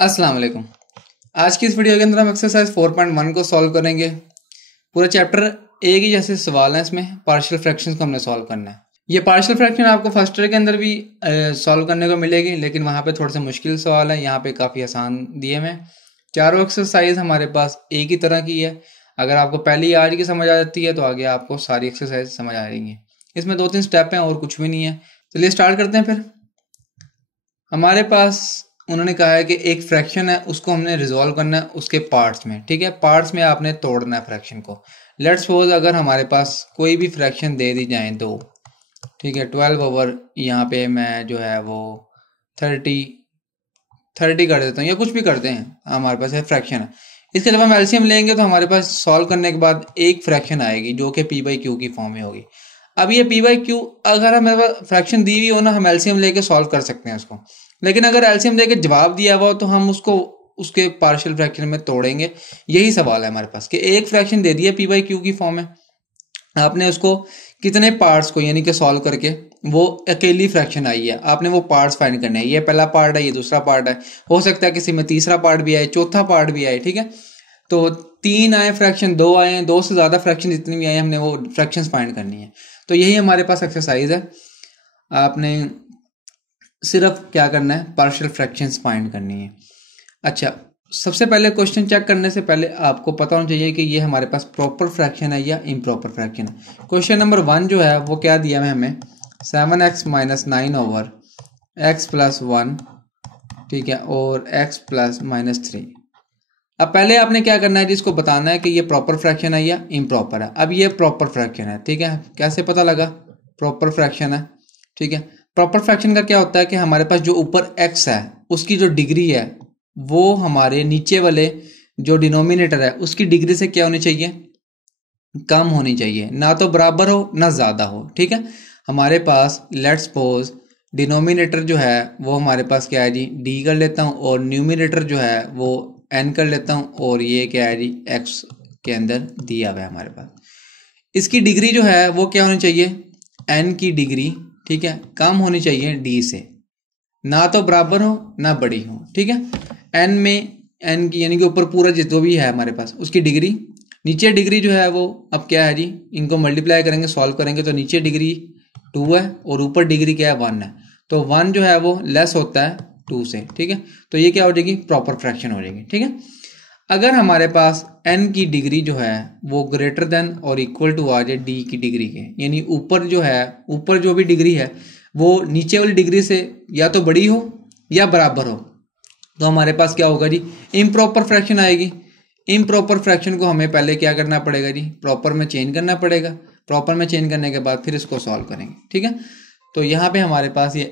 अस्सलाम वालेकुम। आज की इस वीडियो के अंदर हम एक्सरसाइज 4.1 को सॉल्व करेंगे। पूरा चैप्टर एक ही जैसे सवाल हैं, इसमें पार्शियल फ्रैक्शंस को हमने सॉल्व करना है। ये पार्शियल फ्रैक्शन आपको फर्स्ट ईयर के अंदर भी सॉल्व करने को मिलेगी, लेकिन वहाँ पे थोड़े से मुश्किल सवाल है। यहाँ पे काफ़ी आसान दिए हुए हैं। चारों एक्सरसाइज हमारे पास एक ही तरह की है। अगर आपको पहली आज की समझ आ जाती है तो आगे आपको सारी एक्सरसाइज समझ आ जाएंगी। इसमें 2-3 स्टेप हैं और कुछ भी नहीं है। चलिए स्टार्ट करते हैं। फिर हमारे पास उन्होंने कहा है कि एक फ्रैक्शन है, उसको हमने रिजॉल्व करना है उसके पार्ट्स में। ठीक है, पार्ट्स में आपने तोड़ना है फ्रैक्शन को। लेट्स सपोज अगर हमारे पास कोई भी फ्रैक्शन दे दी जाए दो, ठीक है, 12 ओवर यहाँ पे मैं जो है वो 30 कर देता हूँ या कुछ भी करते हैं। हमारे पास फ्रैक्शन है, इसके जब हम एलसीएम लेंगे तो हमारे पास सॉल्व करने के बाद एक फ्रैक्शन आएगी जो कि पी बाई क्यू की फॉर्म में होगी। अब ये पी बाई क्यू अगर हमें फ्रैक्शन दी हुई हो ना, हम एलसीएम लेके सॉल्व कर सकते हैं उसको। लेकिन अगर एलसीएम लेके जवाब दिया हुआ हो तो हम उसको उसके पार्शियल फ्रैक्शन में तोड़ेंगे। यही सवाल है हमारे पास कि एक फ्रैक्शन दे दिया पी बाई क्यू की फॉर्म में, आपने उसको कितने पार्ट्स को यानी कि सॉल्व करके वो अकेली फ्रैक्शन आई है, आपने वो पार्ट्स फाइंड करने हैं। ये पहला पार्ट है, ये दूसरा पार्ट है, हो सकता है किसी में तीसरा पार्ट भी आए, चौथा पार्ट भी आए। ठीक है, तो 3 आए फ्रैक्शन, 2 आए, 2 से ज़्यादा फ्रैक्शन जितनी भी आए हमने वो फ्रैक्शंस फाइंड करनी है। तो यही हमारे पास एक्सरसाइज है। आपने सिर्फ क्या करना है, पार्शियल फ्रैक्शंस फाइंड करनी है। अच्छा, सबसे पहले क्वेश्चन चेक करने से पहले आपको पता होना चाहिए कि ये हमारे पास प्रॉपर फ्रैक्शन है या इम्प्रॉपर फ्रैक्शन है। क्वेश्चन नंबर 1 जो है वो क्या दिया है हमें, 7x minus 9 over x plus 1, ठीक है, और x प्लस माइनस 3। अब पहले आपने क्या करना है, जिसको बताना है कि ये प्रॉपर फ्रैक्शन है या इम्प्रॉपर है। अब ये प्रॉपर फ्रैक्शन है, ठीक है, कैसे पता लगा प्रॉपर फ्रैक्शन है। ठीक है, प्रॉपर फ्रैक्शन का क्या होता है कि हमारे पास जो ऊपर x है उसकी जो डिग्री है वो हमारे नीचे वाले जो डिनोमिनेटर है उसकी डिग्री से क्या होनी चाहिए, कम होनी चाहिए। ना तो बराबर हो ना ज़्यादा हो। ठीक है, हमारे पास लेट्स सपोज डिनोमिनेटर जो है वो हमारे पास क्या है जी, डी कर लेता हूँ, और न्यूमिनेटर जो है वो एन कर लेता हूँ, और ये क्या है जी, एक्स के अंदर दिया हुआ है हमारे पास। इसकी डिग्री जो है वो क्या होनी चाहिए, एन की डिग्री, ठीक है, कम होनी चाहिए डी से। ना तो बराबर हो ना बड़ी हो। ठीक है, एन में एन की यानी कि ऊपर पूरा जितना भी है हमारे पास उसकी डिग्री, नीचे डिग्री जो है वो अब क्या है जी, इनको मल्टीप्लाई करेंगे, सॉल्व करेंगे तो नीचे डिग्री 2 है और ऊपर डिग्री क्या है 1 है। तो 1 जो है वो लेस होता है 2 से। ठीक है, तो ये क्या हो जाएगी, प्रॉपर फ्रैक्शन हो जाएगी। ठीक है, अगर हमारे पास n की डिग्री जो है वो ग्रेटर देन और इक्वल टू आ जाए d की डिग्री के, यानी ऊपर जो है, ऊपर जो भी डिग्री है वो नीचे वाली डिग्री से या तो बड़ी हो या बराबर हो, तो हमारे पास क्या होगा जी, इम्प्रॉपर फ्रैक्शन आएगी। इम्प्रॉपर फ्रैक्शन को हमें पहले क्या करना पड़ेगा जी, प्रॉपर में चेंज करना पड़ेगा। प्रॉपर में चेंज करने के बाद फिर इसको सॉल्व करेंगे। ठीक है, तो यहाँ पे हमारे पास ये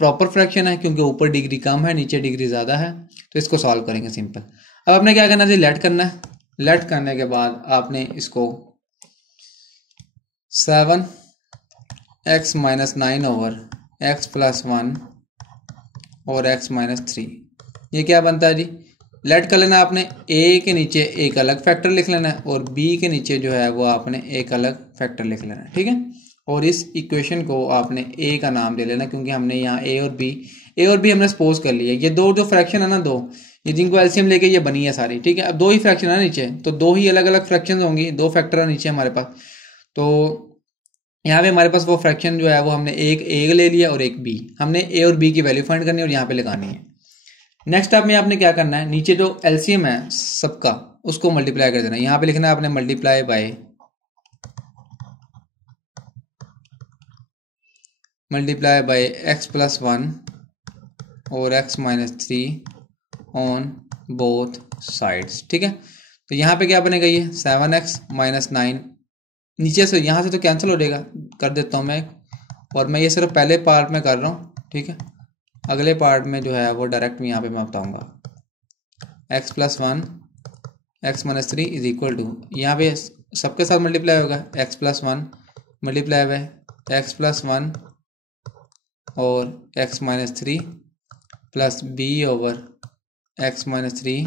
प्रॉपर फ्रैक्शन है क्योंकि ऊपर डिग्री कम है नीचे डिग्री ज़्यादा है, तो इसको सॉल्व करेंगे सिंपल। अब आपने क्या करना है, लेट करना है। लेट करने के बाद आपने इसको 7x minus 9 over x plus 1 और x माइनस 3, ये क्या बनता है जी, लेट कर लेना आपने। a के नीचे एक अलग फैक्टर लिख लेना है और b के नीचे जो है वो आपने एक अलग फैक्टर लिख लेना है। ठीक है, और इस इक्वेशन को आपने a का नाम दे लेना क्योंकि हमने यहाँ a और b हमने सपोज कर लिया। ये दो जो फ्रैक्शन है ना, दो ये जिनको एलसीएम लेके ये बनी है सारी। ठीक है, अब दो ही फ्रैक्शन है नीचे, तो दो ही अलग अलग फ्रैक्शन होंगी, दो फैक्टर है नीचे हमारे पास। तो यहाँ पे हमारे पास वो फ्रैक्शन जो है वो हमने एक ए ले लिया और एक बी, हमने ए और बी की वैल्यू फाइंड करनी है और यहाँ पे लगानी है। नेक्स्ट स्टेप में आपने क्या करना है, नीचे जो एलसीएम है सबका उसको मल्टीप्लाई कर देना है। यहाँ पे लिखना है आपने मल्टीप्लाई बाय एक्स प्लस 1 और x minus 3 on both sides. ठीक है, तो यहाँ पे क्या बनेगा, ये 7x माइनस 9, नीचे से यहाँ से तो कैंसिल हो जाएगा, कर देता हूँ मैं, और मैं ये सिर्फ पहले पार्ट में कर रहा हूँ। ठीक है, अगले पार्ट में जो है वो डायरेक्ट यहाँ पे मैं बताऊँगा। x plus 1 x minus 3 is equal to, यहाँ पे सबके साथ मल्टीप्लाई होगा, x plus 1 multiply by x plus 1 और x minus 3 plus b over x minus 3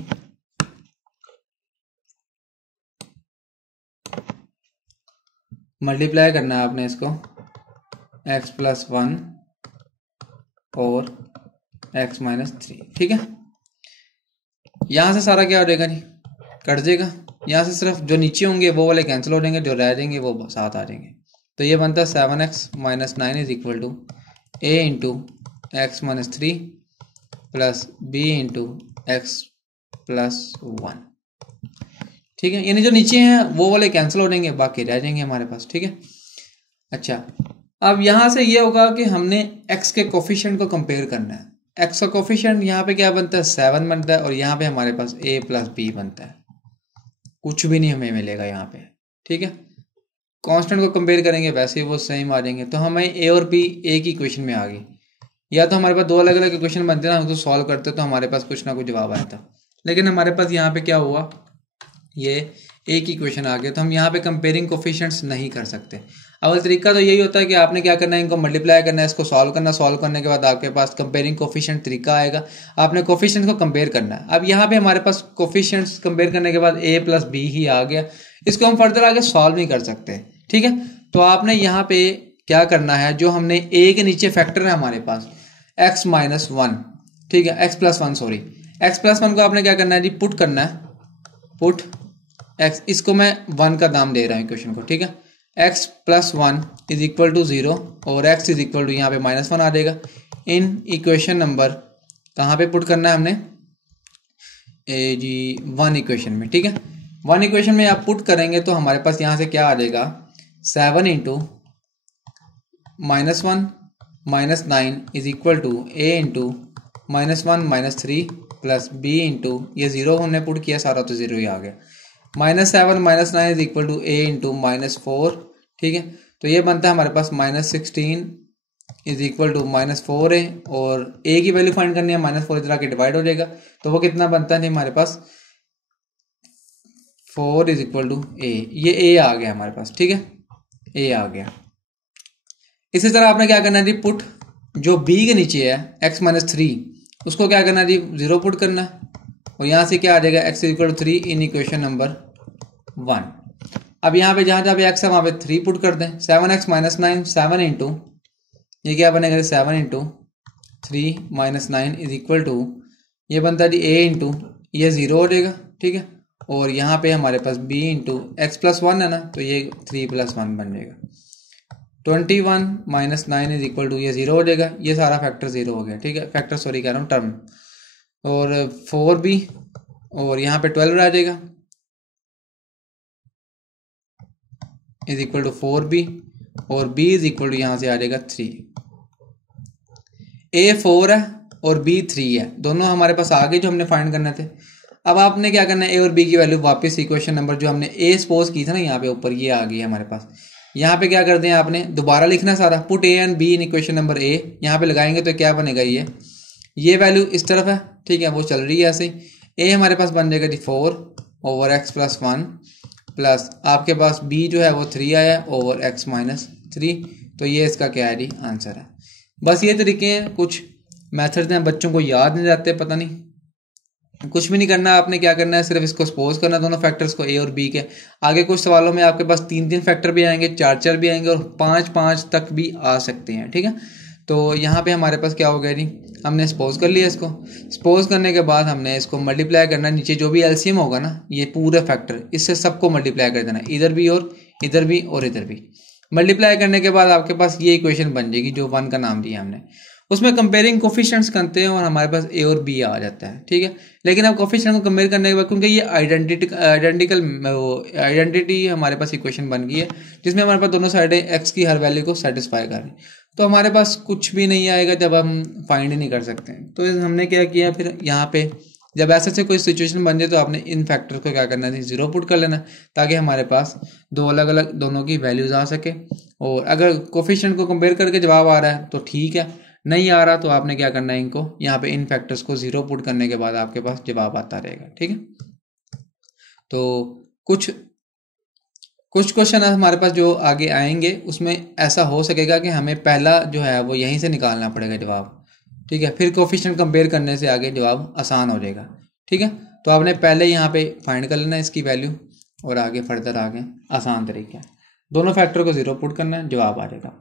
multiply करना है आपने इसको x प्लस 1 और x माइनस 3। ठीक है, यहाँ से सारा क्या हो जाएगा जी, कट जाएगा। यहाँ से सिर्फ जो नीचे होंगे वो वाले कैंसिल हो जाएंगे, जो रह जाएंगे वो साथ आ जाएंगे। तो ये बनता है 7x minus 9 is equal to a into x minus 3 plus b into x plus 1। ठीक है, यानी जो नीचे हैं वो वाले कैंसिल हो जाएंगे, बाकी रह जाएंगे हमारे पास। ठीक है, अच्छा अब यहाँ से ये होगा कि हमने x के कोफिशिएंट को कंपेयर करना है। x का कोफिशिएंट यहाँ पे क्या बनता है 7 बनता है, और यहाँ पे हमारे पास a प्लस बी बनता है। कुछ भी नहीं हमें मिलेगा यहाँ पे। ठीक है, कांस्टेंट को कंपेयर करेंगे वैसे ही वो सेम आ जाएंगे। तो हमें ए और बी एक ही इक्वेशन में आ गई। या तो हमारे पास दो अलग अलग इक्वेशन बनते ना, तो सॉल्व करते तो हमारे पास कुछ ना कुछ जवाब आया था, लेकिन हमारे पास यहाँ पे क्या हुआ, ये एक ही इक्वेशन आ गया। तो हम यहाँ पे कंपेयरिंग कोफिशिएंट्स नहीं कर सकते। अवल तरीका तो यही होता है कि आपने क्या करना है, इनको मल्टीप्लाई करना है, इसको सॉल्व करना, सॉल्व करने के बाद आपके पास कंपेयरिंग कोफिशिएंट तरीका आएगा, आपने कोफिशिएंट्स को कंपेयर करना है। अब यहाँ पे हमारे पास कोफिशिएंट्स कंपेयर करने के बाद ए प्लस बी ही आ गया, इसको हम फर्दर आगे सॉल्व नहीं कर सकते। ठीक है, तो आपने यहाँ पे क्या करना है, जो हमने ए के नीचे फैक्टर है हमारे पास एक्स माइनस 1, ठीक है, x plus 1 sorry, x plus 1 को आपने क्या करना है जी, पुट करना है, पुट एक्स, इसको मैं 1 का नाम दे रहा हूँ इक्वेशन को। ठीक है, x plus 1 is equal to 0 और एक्स इज इक्वल टू यहाँ पे -1 आ जाएगा। इन इक्वेशन नंबर कहाँ पे पुट करना है हमने, ए जी 1 इक्वेशन में। ठीक है, 1 इक्वेशन में आप पुट करेंगे तो हमारे पास यहाँ से क्या आ जाएगा, 7 into -1 minus 9 is equal to a into -1 minus 3 plus b into ये 0 हमने पुट किया सारा तो 0 ही आ गया, -7 minus 9 is equal to a into -4। ठीक है, तो ये बनता है हमारे पास -16 इज इक्वल टू -4 है, और ए की वैल्यू फाइंड करनी है, -4 इधर आके डिवाइड हो जाएगा, तो वो कितना बनता है हमारे पास 4 इज इक्वल टू ए, ये ए आ गया हमारे पास। ठीक है, ए आ गया। इसी तरह आपने क्या करना है जी, पुट जो बी के नीचे है x माइनस 3 उसको क्या करना है जी, 0 पुट करना है, और यहाँ से क्या आ जाएगा x equal to 3 in equation number 1। अब यहाँ पे जहाँ जहाँ पे x है वहाँ पे 3 पुट कर दें, 7x माइनस 9 7 इंटू ये क्या बनेगा 7 into 3 minus 9 is equal to ये बनता है जी a इंटू ये 0 हो जाएगा। ठीक है, और यहाँ पे हमारे पास b इंटू एक्स प्लस 1 है ना, तो ये 3 प्लस 1 बन जाएगा। 21 माइनस 9 इज इक्वल टू ये 0 हो जाएगा, ये सारा फैक्टर 0 हो गया। ठीक है, फैक्टर सॉरी कह रहा हूँ टर्म, और 4b और यहाँ पे 12 आ जाएगा इज इक्वल टू 4b और b इज इक्वल टू यहाँ से आ जाएगा 3। a 4 है और b 3 है, दोनों हमारे पास आ गए जो हमने फाइंड करने थे। अब आपने क्या करना है, a और b की वैल्यू वापस इक्वेशन नंबर जो हमने a सपोज की था ना यहाँ पे ऊपर, ये आ गई है हमारे पास। यहाँ पे क्या कर दें, आपने दोबारा लिखना सारा, put A and be in equation number A, यहाँ पे लगाएंगे तो क्या बनेगा, ये वैल्यू इस तरफ है। ठीक है, वो चल रही है ऐसे ही, ए हमारे पास बन जाएगा जी 4 ओवर एक्स प्लस 1 प्लस आपके पास बी जो है वो 3 आया ओवर एक्स माइनस 3, तो ये इसका क्या है जी, आंसर है। बस ये तरीके हैं, कुछ मैथड्स हैं, बच्चों को याद नहीं रहते, पता नहीं, कुछ भी नहीं करना। आपने क्या करना है, सिर्फ इसको सपोज करना दोनों फैक्टर्स को, ए और बी के। आगे कुछ सवालों में आपके पास 3-3 फैक्टर भी आएंगे, 4-4 भी आएंगे, और 5-5 तक भी आ सकते हैं। ठीक है, तो यहाँ पे हमारे पास क्या हो गया जी, हमने सपोज कर लिया इसको, सपोज करने के बाद हमने इसको मल्टीप्लाई करना, नीचे जो भी एलसीएम होगा ना, ये पूरे फैक्टर इससे सबको मल्टीप्लाई कर देना, इधर भी और इधर भी और इधर भी। मल्टीप्लाई करने के बाद आपके पास ये इक्वेशन बन जाएगी जो 1 का नाम दिया हमने, उसमें कंपेयरिंग कोफिशिएंट्स करते हैं और हमारे पास ए और बी आ जाता है। ठीक है, लेकिन अब कोफिशिएंट को कंपेयर करने के बाद, क्योंकि ये आइडेंटिटी हमारे पास इक्वेशन बन गई है जिसमें हमारे पास दोनों साइडें एक्स की हर वैल्यू को सेटिस्फाई कर रही है, तो हमारे पास कुछ भी नहीं आएगा जब हम फाइंड ही नहीं कर सकते हैं। तो हमने क्या किया, फिर यहाँ पे जब ऐसे कोई सिचुएशन बन जाए तो आपने इन फैक्टर को क्या करना है, 0 पुट कर लेना, ताकि हमारे पास दो अलग अलग दोनों की वैल्यूज आ सके। और अगर कोफिशिएंट को कंपेयर करके जवाब आ रहा है तो ठीक है, नहीं आ रहा तो आपने क्या करना है, इनको यहाँ पे इन फैक्टर्स को 0 पुट करने के बाद आपके पास जवाब आता रहेगा। ठीक है, तो कुछ क्वेश्चन हमारे पास जो आगे आएंगे उसमें ऐसा हो सकेगा कि हमें पहला जो है वो यहीं से निकालना पड़ेगा जवाब। ठीक है, फिर कोफिशिएंट कंपेयर करने से आगे जवाब आसान हो जाएगा। ठीक है, तो आपने पहले यहाँ पे फाइंड कर लेना इसकी वैल्यू, और आगे फर्दर आगे आसान तरीके है, दोनों फैक्टर को 0 पुट करना है, जवाब आ जाएगा।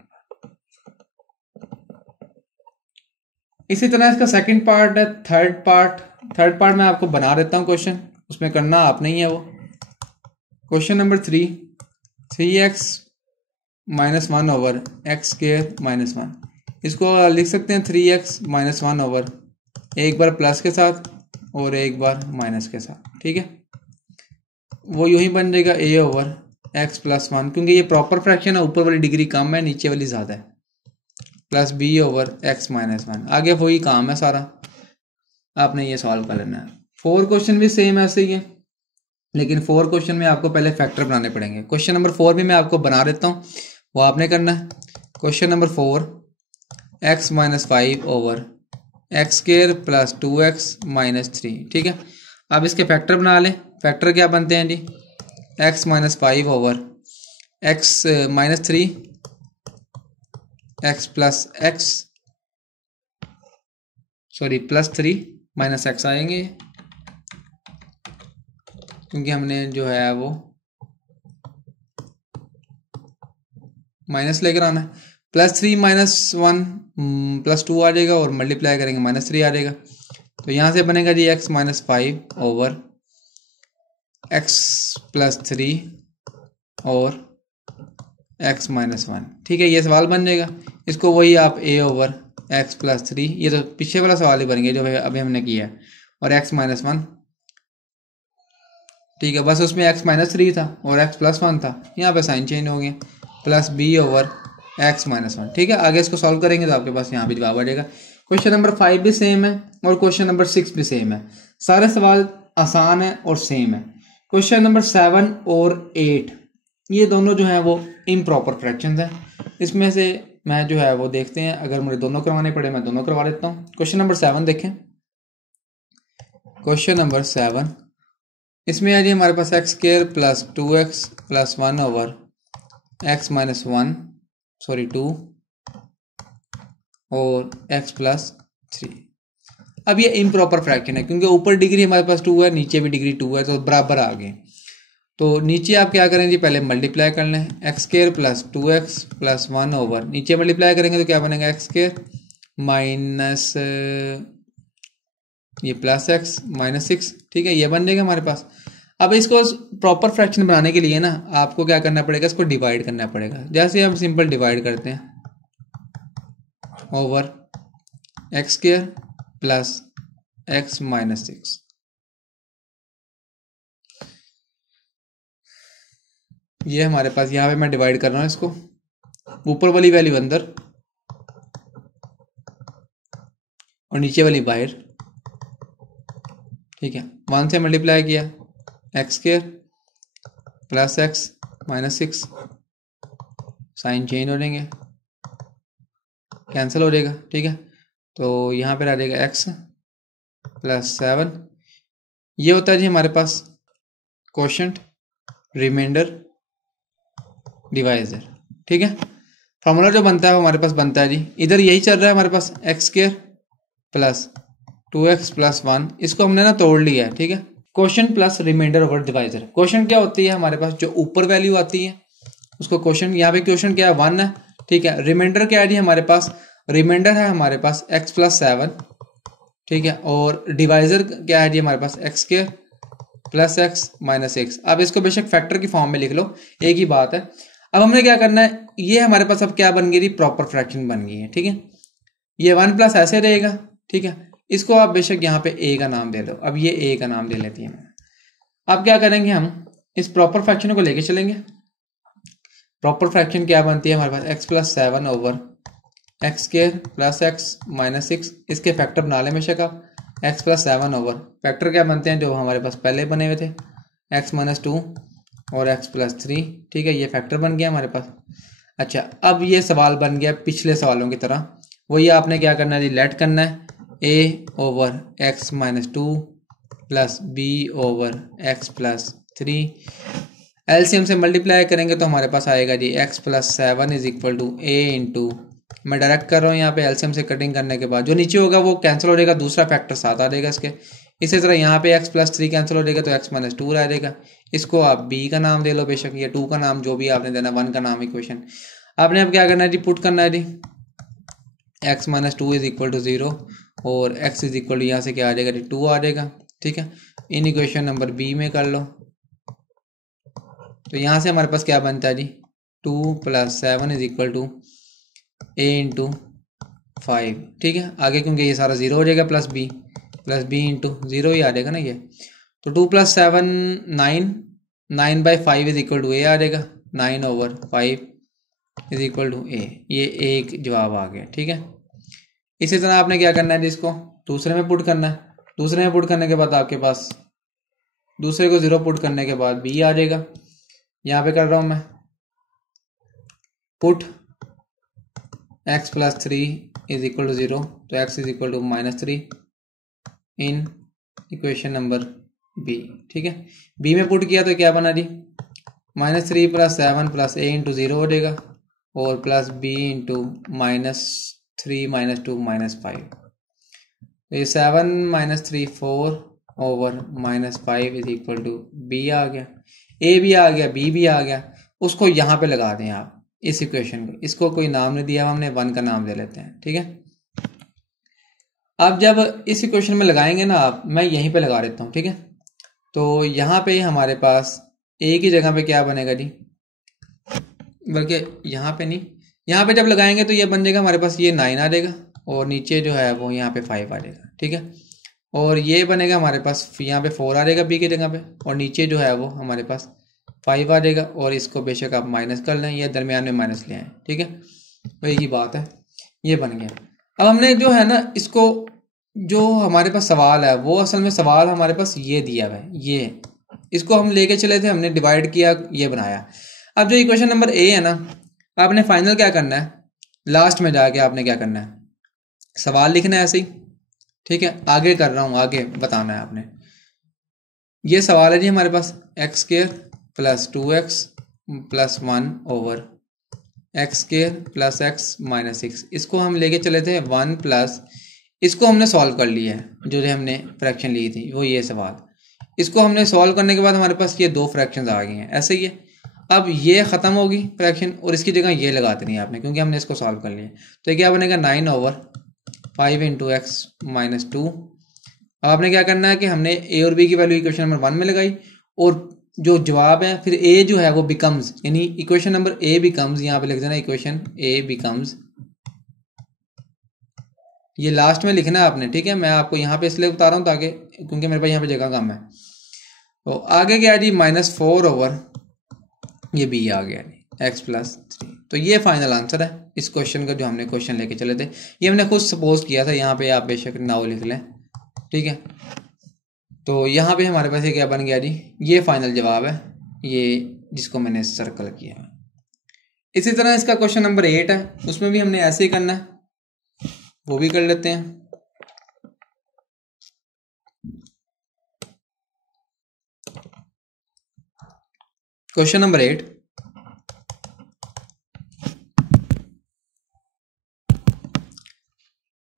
इसी तरह इसका सेकंड पार्ट है, थर्ड पार्ट मैं आपको बना देता हूँ क्वेश्चन, उसमें करना आप नहीं है वो। Question number 3x minus 1 over x square minus 1, इसको लिख सकते हैं 3x माइनस 1 ओवर एक बार प्लस के साथ और एक बार माइनस के साथ, ठीक है। वो यूं ही बन जाएगा a ओवर x प्लस 1, क्योंकि ये प्रॉपर फ्रैक्शन है, ऊपर वाली डिग्री कम है नीचे वाली ज़्यादा है, plus b over x minus 1। आगे वही काम है सारा, आपने ये सॉल्व कर लेना है। 4 क्वेश्चन भी सेम ऐसे ही है, लेकिन 4 क्वेश्चन में आपको पहले फैक्टर बनाने पड़ेंगे। क्वेश्चन नंबर 4 भी मैं आपको बना देता हूँ, वो आपने करना है। Question number 4 x minus 5 over x square plus 2x minus 3, ठीक है। अब इसके फैक्टर बना लें। फैक्टर क्या बनते हैं जी, x minus 5 over x minus 3 x plus x plus 3 minus x आएंगे, क्योंकि हमने जो है वो माइनस लेकर आना है। प्लस 3 माइनस 1 प्लस 2 आ जाएगा और मल्टीप्लाई करेंगे माइनस 3 आ जाएगा। तो यहाँ से बनेगा जी x minus 5 over x plus 3 और x माइनस 1, ठीक है। ये सवाल बन जाएगा। इसको वही आप a ओवर x प्लस 3, ये तो पीछे वाला सवाल ही बन गया जो अभी हमने किया है, और x माइनस 1, ठीक है। बस उसमें x माइनस 3 था और x प्लस 1 था, यहाँ पे साइन चेंज हो गया, plus b over x minus 1, ठीक है। आगे इसको सॉल्व करेंगे तो आपके पास यहाँ भी जवाब आ जाएगा। क्वेश्चन नंबर 5 भी सेम है और क्वेश्चन नंबर 6 भी सेम है, सारे सवाल आसान है और सेम है। क्वेश्चन नंबर 7 और 8 ये दोनों जो है वो इम्प्रॉपर फ्रैक्शंस हैं। इसमें से मैं जो है वो देखते हैं, अगर मुझे दोनों करवाने पड़े मैं दोनों करवा देता हूँ। क्वेश्चन नंबर 7 देखें। क्वेश्चन नंबर 7, इसमें आ जाए हमारे पास x square plus 2x plus 1 over x minus 2 और x प्लस 3। अब ये इम्प्रॉपर फ्रैक्शन है, क्योंकि ऊपर डिग्री हमारे पास 2 है, नीचे भी डिग्री 2 है, तो बराबर आ गए। तो नीचे आप क्या करें जी, पहले मल्टीप्लाई कर लें, x square plus 2x plus 1 over, नीचे मल्टीप्लाई करेंगे तो क्या बनेगा, एक्स स्क्वायर माइनस ये प्लस x माइनस 6, ठीक है। ये बन जाएगा हमारे पास। अब इसको प्रॉपर फ्रैक्शन बनाने के लिए ना आपको क्या करना पड़ेगा, इसको डिवाइड करना पड़ेगा। जैसे हम सिंपल डिवाइड करते हैं, over x square plus x minus 6, ये हमारे पास यहाँ पे मैं डिवाइड कर रहा हूँ इसको, ऊपर वाली वैल्यू अंदर और नीचे वाली बाहर, ठीक है। 1 से मल्टीप्लाई किया, x square plus x minus 6, sign change हो जाएंगे, कैंसिल हो जाएगा, ठीक है। तो यहाँ पर आ जाएगा x प्लस 7, ये होता है जी हमारे पास कोशेंट, रिमाइंडर, डिवाइजर, ठीक है। फॉर्मूला जो बनता है वो हमारे पास बनता है जी, इधर यही चल रहा है हमारे पास, x square plus 2x plus 1, इसको हमने ना तोड़ लिया है, ठीक है। Quotient plus reminder over divisor. Quotient क्या होती है हमारे पास, जो ऊपर वैल्यू आती है उसको कोशेंट, यहाँ पे क्वेश्चन क्या है 1 है, ठीक है। रिमाइंडर क्या है जी हमारे पास, रिमाइंडर है हमारे पास x प्लस 7, ठीक है। और डिवाइजर क्या है जी हमारे पास, x square plus x minus 6। अब इसको बेशक फैक्टर की फॉर्म में लिख लो, एक ही बात है। अब हमने क्या करना है, ये हमारे पास अब क्या बन गई थी, प्रॉपर फ्रैक्शन बन गई है, ठीक है। ये 1 प्लस ऐसे रहेगा, ठीक है। इसको आप बेशक यहाँ पे a का नाम दे दो, अब ये a का नाम दे लेती है। अब क्या करेंगे, हम इस प्रॉपर फ्रैक्शन को लेके चलेंगे। प्रॉपर फ्रैक्शन क्या बनती है हमारे पास, x plus 7 over x square plus x minus 6, इसके फैक्टर बना लें बेशक आप, x प्लस 7 ओवर, फैक्टर क्या बनते हैं जो हमारे पास पहले बने हुए थे, x माइनस 2 और x प्लस 3, ठीक है। ये फैक्टर बन गया हमारे पास। अच्छा, अब ये सवाल बन गया पिछले सवालों की तरह, वही आपने क्या करना है जी, लेट करना है a over x minus 2 plus b over x plus 3, LCM से मल्टीप्लाई करेंगे तो हमारे पास आएगा जी x plus 7 is equal to a into, मैं डायरेक्ट कर रहा हूँ यहाँ पे, एलसीएम से कटिंग करने के बाद जो नीचे होगा वो कैंसिल हो जाएगा, दूसरा फैक्टर साथ आ जाएगा इसके। इसी तरह यहाँ पे x प्लस 3 कैंसिल हो जाएगा तो x माइनस 2 रह जाएगा। इसको आप b का नाम दे लो बेशक, या 2 का नाम, जो भी आपने देना, 1 का नाम इक्वेशन। आपने अब क्या करना है जी, पुट करना है जी, x minus two is equal to 0 और x इज इक्वल टू यहाँ से क्या आ जाएगा, 2 आ जाएगा। ठीक है, इन इक्वेशन नंबर बी में कर लो। तो यहाँ से हमारे पास क्या बनता है जी, 2 + 7 is equal to a into 5। ठीक है, आगे क्योंकि ये सारा 0 हो जाएगा, प्लस b इंटू 0 ही आ जाएगा ना ये। तो 2 + 7 9, 9/5 इज इक्वल टू a आ जाएगा, 9/5 इज इक्वल टू a। ये एक जवाब आ गया। ठीक है, इसी तरह आपने क्या करना है, जिसको दूसरे में पुट करना है। दूसरे में पुट करने के बाद आपके पास दूसरे को 0 पुट करने के बाद b आ जाएगा। यहाँ पे कर रहा हूँ मैं put x + 3 is equal to 0, तो x is equal to -3 in equation number b। ठीक है, b में पुट किया तो क्या बना जी, -3 + 7 + a इंटू 0 हो जाएगा और प्लस b इंटू -3 - 2 -5। तो ये 7 - 3 4 over -5 is equal to b आ गया। a भी आ गया, b भी आ गया। उसको यहाँ पे लगा दें आप इस इक्वेशन को। इसको कोई नाम नहीं दिया हमने, 1 का नाम दे लेते हैं। ठीक है, अब जब इस इक्वेशन में लगाएंगे ना आप, मैं यहीं पे लगा देता हूँ। ठीक है, तो यहाँ पे हमारे पास a की जगह पे क्या बनेगा जी, बल्कि यहाँ पे नहीं, यहाँ पे जब लगाएंगे तो ये बन जाएगा हमारे पास, ये 9 आ जाएगा और नीचे जो है वो यहाँ पे 5 आ जाएगा। ठीक है, और ये बनेगा हमारे पास, यहाँ पे 4 आ जाएगा b की जगह पे और नीचे जो है वो हमारे पास 5 आ जाएगा। और इसको बेशक आप माइनस कर लें या दरमियान में माइनस ले आए। ठीक है, तो एक ही बात है, ये बन गया। अब हमने जो है ना, इसको जो हमारे पास सवाल है वो असल में सवाल हमारे पास ये दिया हुआ है, ये इसको हम लेके चले थे, हमने डिवाइड किया, ये बनाया। अब जो इक्वेशन नंबर ए है ना, आपने फाइनल क्या करना है, लास्ट में जाके आपने क्या करना है, सवाल लिखना है ऐसे ही। ठीक है, आगे कर रहा हूँ, आगे बताना है आपने। ये सवाल है जी हमारे पास, x² + 2x + 1 over x² + x - 6। इसको हम लेके चले थे 1 प्लस, इसको हमने सॉल्व कर लिया है, जो हमने फ्रैक्शन ली थी वो ये सवाल। इसको हमने सॉल्व करने के बाद हमारे पास ये 2 फ्रैक्शंस आ गए हैं, ऐसे ही है। अब ये ख़त्म होगी फ्रैक्शन और इसकी जगह ये लगा देनी है आपने, क्योंकि हमने इसको सॉल्व कर लिया। तो ये क्या बनेगा, 9/5 इंटू x - 2। अब आपने क्या करना है कि हमने a और b की वैल्यू इक्वेशन नंबर 1 में लगाई और जो जवाब है फिर a जो है वो बिकम्स, यानी इक्वेशन नंबर a बिकम्स, यहाँ पे लिख देना इक्वेशन a बिकम्स, ये लास्ट में लिखना है आपने। ठीक है, मैं आपको यहाँ पे इसलिए बता रहा हूँ ताकि, क्योंकि मेरे पास यहाँ पे जगह कम है। तो आगे क्या जी, -4 ओवर ये b आ गया x + 3। तो ये फाइनल आंसर है इस क्वेश्चन का, जो हमने क्वेश्चन लेके चले थे। ये हमने खुद सपोज किया था, यहाँ पे आप बेशक नाउ लिख लें। ठीक है, तो यहाँ पे हमारे पास ये क्या बन गया जी, ये फाइनल जवाब है, ये जिसको मैंने सर्कल किया है। इसी तरह इसका क्वेश्चन नंबर 8 है, उसमें भी हमने ऐसे ही करना है, वो भी कर लेते हैं। क्वेश्चन नंबर 8,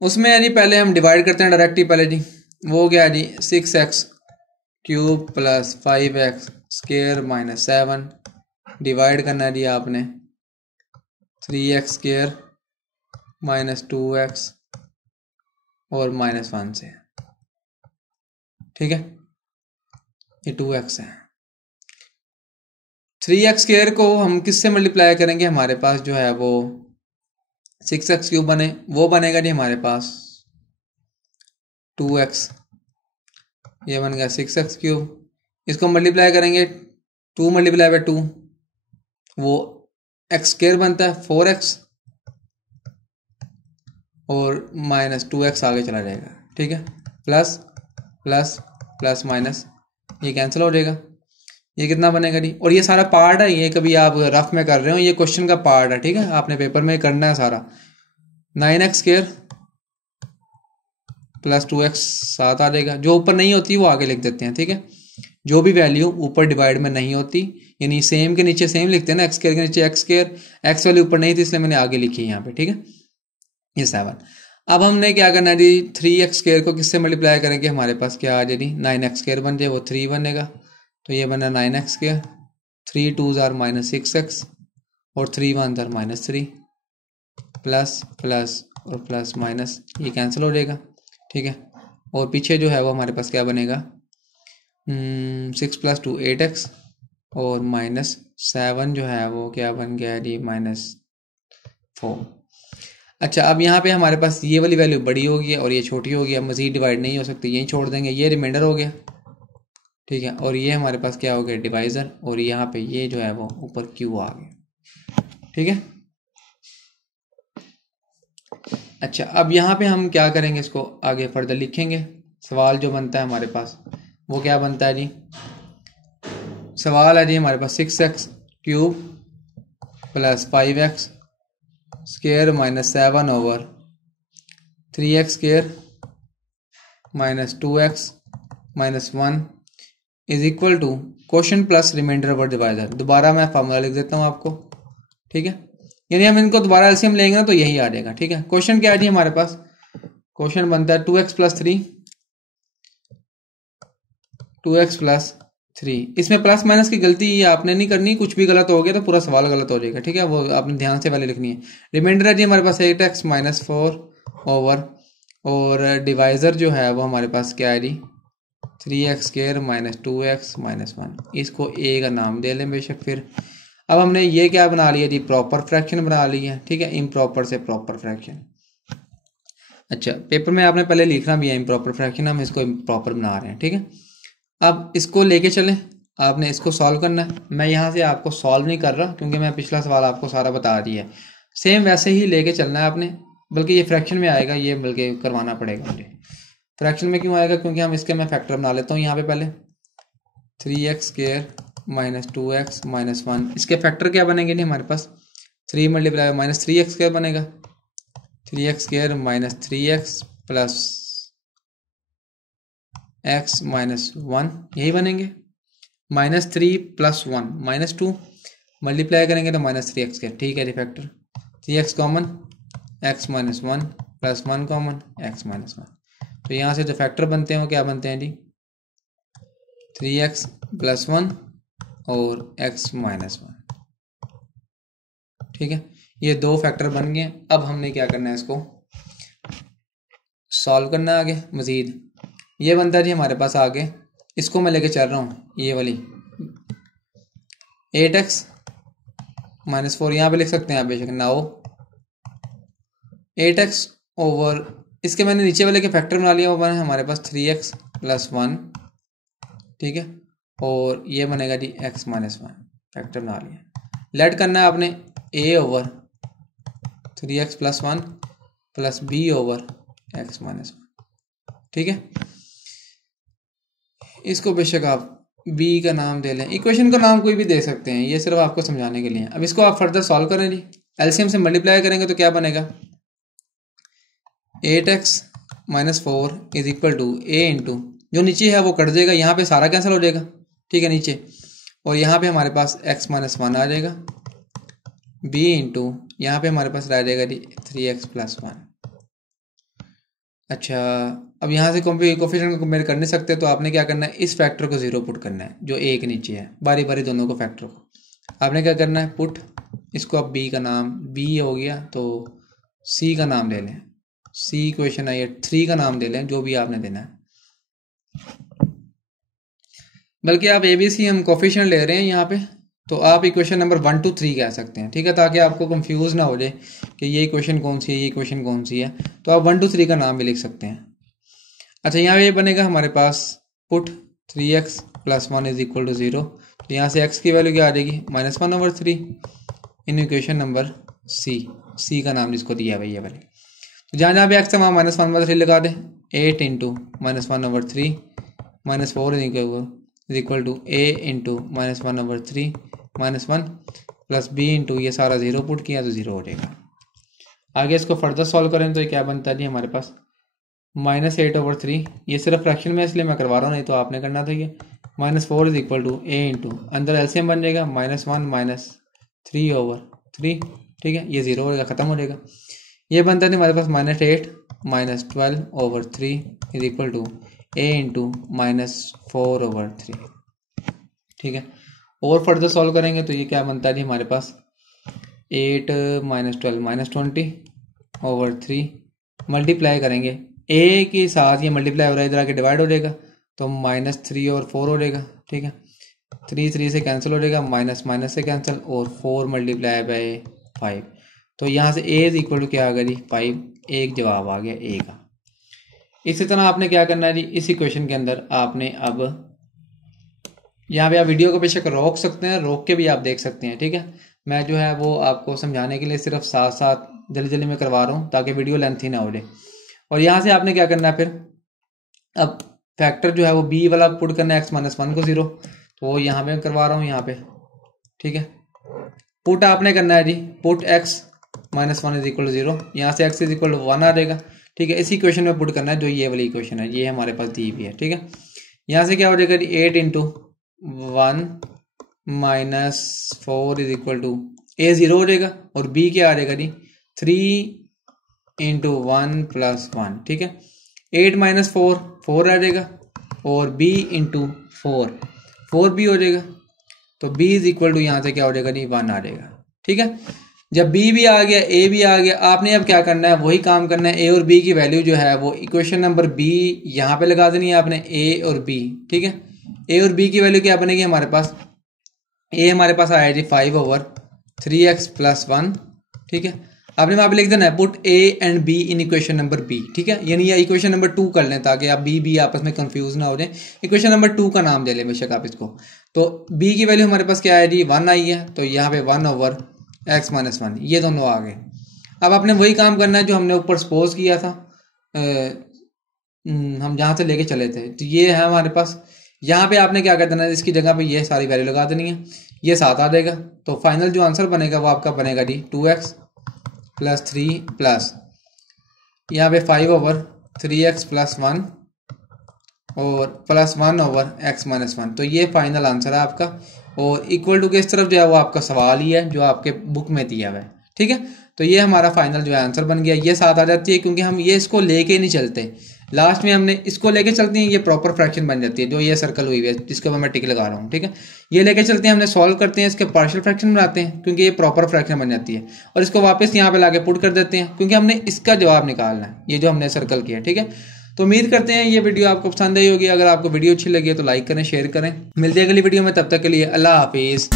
उसमें यानी पहले हम डिवाइड करते हैं डायरेक्ट ही। पहले जी वो क्या जी, 6x³ + 5x² - 7 डिवाइड करना है जी आपने 3x² - 2x और -1 से। ठीक है, ये 2x है। 3x² को हम किससे मल्टीप्लाई करेंगे, हमारे पास जो है वो 6x³ बने, वो बनेगा जी हमारे पास 2x, ये बन गया 6x³। इसको मल्टीप्लाई करेंगे 2 × 2, वो x² बनता है 4x और -2x आगे चला जाएगा। ठीक है, प्लस प्लस प्लस माइनस, ये कैंसिल हो जाएगा। ये कितना बनेगा जी, और ये सारा पार्ट है, ये कभी आप रफ में कर रहे हो, ये क्वेश्चन का पार्ट है। ठीक है, आपने पेपर में करना है सारा। 9x² + 2x 7 आ जाएगा। जो ऊपर नहीं होती वो आगे लिख देते हैं। ठीक है, जो भी वैल्यू ऊपर डिवाइड में नहीं होती, यानी सेम के नीचे सेम लिखते हैं ना, x² के नीचे x², x वैल्यू ऊपर नहीं थी इसलिए मैंने आगे लिखी है यहाँ पे। ठीक है, ये 7। अब हमने क्या करना है जी, 3x² को किससे मल्टीप्लाई करेंगे, हमारे पास क्या आ जाए जी, 9x² बन जाए, वो 3 बनेगा, तो ये बना 9x², 3 2s are -6x और 3 1s are -3 प्लस प्लस और प्लस माइनस ये कैंसिल हो जाएगा, ठीक है। और पीछे जो है वो हमारे पास क्या बनेगा, 6 + 2 8x और -7 जो है वो क्या बन गया जी -4। अच्छा, अब यहाँ पे हमारे पास ये वाली वैल्यू बड़ी होगी और ये छोटी होगी, अब मज़ीद डिवाइड नहीं हो सकती, यहीं छोड़ देंगे, ये रिमाइंडर हो गया, ठीक है। और ये हमारे पास क्या हो गया, डिवाइज़र, और यहाँ पे ये जो है वो ऊपर क्यू आ गया, ठीक है। अच्छा, अब यहाँ पे हम क्या करेंगे, इसको आगे फर्दर लिखेंगे। सवाल जो बनता है हमारे पास वो क्या बनता है जी, सवाल है जी हमारे पास 6x³ + 5x² -7/3x² -2x -1 = question plus reminder over divisor. दोबारा मैं फार्मूला लिख देता हूँ आपको, ठीक है। यानी हम इनको दोबारा एलसीएम लेंगे ना तो यही आ जाएगा, ठीक है। क्वेश्चन क्या है जी हमारे पास, क्वेश्चन बनता है 2x + 3 2x + 3। इसमें प्लस माइनस की गलती ये आपने नहीं करनी, कुछ भी गलत हो गया तो पूरा सवाल गलत हो जाएगा, ठीक है। वो आपने ध्यान से वाले लिखनी है। रिमाइंडर है जी हमारे पास 8x -4 ओवर, और डिवाइज़र जो है वो हमारे पास क्या है जी 3x² -2x -1। इसको a का नाम दे लें बेशक। फिर अब हमने ये क्या बना लिया जी, प्रॉपर फ्रैक्शन बना लिया, ठीक है। इम्प्रॉपर से प्रॉपर फ्रैक्शन। अच्छा, पेपर में आपने पहले लिखना भी है इम्प्रॉपर फ्रैक्शन, हम इसको इम्प्रॉपर बना रहे हैं, ठीक है। अब इसको लेके चलें, आपने इसको सॉल्व करना है। मैं यहाँ से आपको सॉल्व नहीं कर रहा क्योंकि मैं पिछला सवाल आपको सारा बता दिया है। सेम वैसे ही लेके चलना है आपने, बल्कि ये फ्रैक्शन में आएगा, ये बल्कि करवाना पड़ेगा मुझे। फ्रैक्शन में क्यों आएगा, क्योंकि हम इसके मैं फैक्टर बना लेता हूँ यहाँ पे पहले 3x² -2x -1। इसके फैक्टर क्या बनेंगे नहीं हमारे पास, 3 × -3x² बनेगा, 3x² -3x + x -1 यही बनेंगे। -3 + 1 -2 मल्टीप्लाई करेंगे तो -3x², ठीक है जी। Factor 3x common, x -1 + 1 common, x -1। तो यहाँ से जो फैक्टर बनते हैं वो क्या बनते हैं जी 3x + 1 और x -1, ठीक है। ये दो फैक्टर बन गए। अब हमने क्या करना है, इसको सॉल्व करना है आगे मज़ीद। ये बनता है जी हमारे पास आगे, इसको मैं लेके चल रहा हूँ, ये वाली 8x -4 यहाँ पे लिख सकते हैं आप बेशक। नाउ 8x ओवर, इसके मैंने नीचे वाले के फैक्टर बना लिया, वो बना हमारे पास 3x + 1, ठीक है। और ये बनेगा जी x -1, फैक्टर बना लिया। लेट करना है आपने a over 3x + 1 plus b over x -1, ठीक है। इसको बेशक आप b का नाम दे लें, इक्वेशन का नाम कोई भी दे सकते हैं, ये सिर्फ आपको समझाने के लिए। अब इसको आप फर्दर सॉल्व करें जी, एलसीएम से मल्टीप्लाई करेंगे तो क्या बनेगा 8x -4 = a इंटू, जो नीचे है वो कट जाएगा, यहाँ पे सारा कैंसिल हो जाएगा, ठीक है नीचे, और यहाँ पे हमारे पास x -1 आ जाएगा, b इंटू यहाँ पे हमारे पास रह जाएगा जी 3x + 1। अच्छा, अब यहाँ से कोफिशिएंट को कंपेयर कर नहीं सकते, तो आपने क्या करना है, इस फैक्टर को 0 पुट करना है जो a के नीचे है, बारी बारी दोनों को फैक्टर को आपने क्या करना है पुट, इसको अब b का नाम, b हो गया तो c का नाम ले लें, c इक्वेशन है ये 3 का नाम दे लें, जो भी आपने देना है। बल्कि आप ABC हम कोफिशिएंट ले रहे हैं यहाँ पे, तो आप इक्वेशन नंबर 1 2 3 कह सकते हैं, ठीक है, ताकि आपको कंफ्यूज ना हो जाए कि ये इक्वेशन कौन सी है, ये इक्वेशन कौन सी है। तो आप 1 2 3 का नाम भी लिख सकते हैं। अच्छा, यहाँ ये बनेगा हमारे पास पुट 3x + 1 = 0, तो यहाँ से x की वैल्यू क्या आ जाएगी -1/3 इन इक्वेशन नंबर C का नाम जिसको दिया है ये वाले। तो जहाँ जहाँ भी x है वहाँ -1/3 लगा दें, 8 × -1/3 -4 = a into -1/3 -1 plus b into ये सारा 0 पुट किया तो 0 हो जाएगा। आगे इसको फर्दर सॉल्व करें तो ये क्या बनता है जी हमारे पास -8/3, ये सिर्फ फ्रैक्शन में इसलिए मैं करवा रहा हूँ, नहीं तो आपने करना था ये -4 = a इंटू, अंदर एलसीएम बन जाएगा -1 -3/3, ठीक है, ये 0 हो जाएगा, ख़त्म हो जाएगा। ये बनता है हमारे पास -8 -12/3 = a इंटू -4/3, ठीक है। और फर्दर सॉल्व करेंगे तो ये क्या बनता है जी हमारे पास 8 - 12 -20 ओवर 3 मल्टीप्लाई करेंगे ए के साथ, ये मल्टीप्लाई हो रहा है, इधर आके डिवाइड हो जाएगा तो -3 और 4 हो जाएगा। ठीक है, 3 से कैंसिल हो जाएगा, माइनस माइनस से कैंसिल, और 4 मल्टीप्लाई बाय 5। तो यहाँ से ए इज इक्वल टू क्या आ गया जी 5, एक जवाब आ गया ए का। इसी तरह आपने क्या करना है जी, इस इक्वेशन के अंदर आपने अब यहाँ पे आप वीडियो को बेशक रोक सकते हैं, रोक के भी आप देख सकते हैं। ठीक है, मैं जो है वो आपको समझाने के लिए सिर्फ साथ साथ जल्दी जल्दी में करवा रहा हूँ ताकि वीडियो लेंथी ना हो जाए। और यहाँ से आपने क्या करना है फिर, अब फैक्टर जो है वो बी वाला पुट करना है, x-1 को 0, तो वो यहाँ पे करवा रहा हूँ यहाँ पे। ठीक है, पुट आपने करना है जी, put x-1 is equal to 0, यहाँ से x इज इक्वल टू 1 आ जाएगा। ठीक है, इसी इक्वेशन में पुट करना है जो ये वाली इक्वेशन है, ये हमारे पास दी हुई है। ठीक है, यहाँ से क्या हो जाएगा जी 8 × 1 - 4 इज इक्वल टू a 0 हो जाएगा, और b क्या आ जाएगा जी 3 × 1 + 1। ठीक है, 8 - 4 4 आ जाएगा, और b × 4 भी हो जाएगा, तो b इज इक्वल टू यहाँ से क्या हो जाएगा जी 1 आ जाएगा। ठीक है, जब b भी आ गया a भी आ गया, आपने अब क्या करना है, वही काम करना है। a और b की वैल्यू जो है वो इक्वेशन नंबर b यहाँ पे लगा देनी है आपने, a और b। ठीक है, a और b की वैल्यू क्या बनेगी हमारे पास, a हमारे पास आया जी 5/3x + 1। ठीक है, आपने वहाँ पे लिख देना है put a and b in equation number b। ठीक है, यानी ये इक्वेशन नंबर 2 कर लें ताकि आप b आपस में कंफ्यूज ना हो जाए। इक्वेशन नंबर 2 का नाम दे लें बेशक आप इसको। तो b की वैल्यू हमारे पास क्या है जी 1 आई है, तो यहाँ पे 1/x-1 ये दोनों आ गए। अब आपने वही काम करना है जो हमने ऊपर सपोज किया था, हम जहाँ से लेके चले थे। तो ये है हमारे पास, यहाँ पे आपने क्या कर देना है, इसकी जगह पे ये सारी वैल्यू लगा देनी है, ये 7 आ जाएगा। तो फाइनल जो आंसर बनेगा वो आपका बनेगा जी 2x + 3 प्लस यहाँ पे 5/3x + 1 और +1/x-1। तो ये फाइनल आंसर है आपका, और इक्वल टू के इस तरफ जो है वो आपका सवाल ही है जो आपके बुक में दिया हुआ है। ठीक है, तो ये हमारा फाइनल जो है आंसर बन गया। ये 7 आ जाती है क्योंकि हम ये इसको लेके नहीं चलते, लास्ट में हमने इसको लेके चलते हैं, ये प्रॉपर फ्रैक्शन बन जाती है जो ये सर्कल हुई है जिसके ऊपर मैं टिक लगा रहा हूँ। ठीक है, ये लेके चलते हैं, हमने सॉल्व करते हैं, इसके पार्शियल फ्रैक्शन बनाते हैं क्योंकि ये प्रॉपर फ्रैक्शन बन जाती है, और इसको वापस यहाँ पे लाके पुट कर देते हैं क्योंकि हमने इसका जवाब निकालना है, ये जो हमने सर्कल किया। ठीक है, तो उम्मीद करते हैं ये वीडियो आपको पसंद आई होगी। अगर आपको वीडियो अच्छी लगी है तो लाइक करें, शेयर करें। मिलते हैं अगली वीडियो में, तब तक के लिए अल्लाह हाफिज़।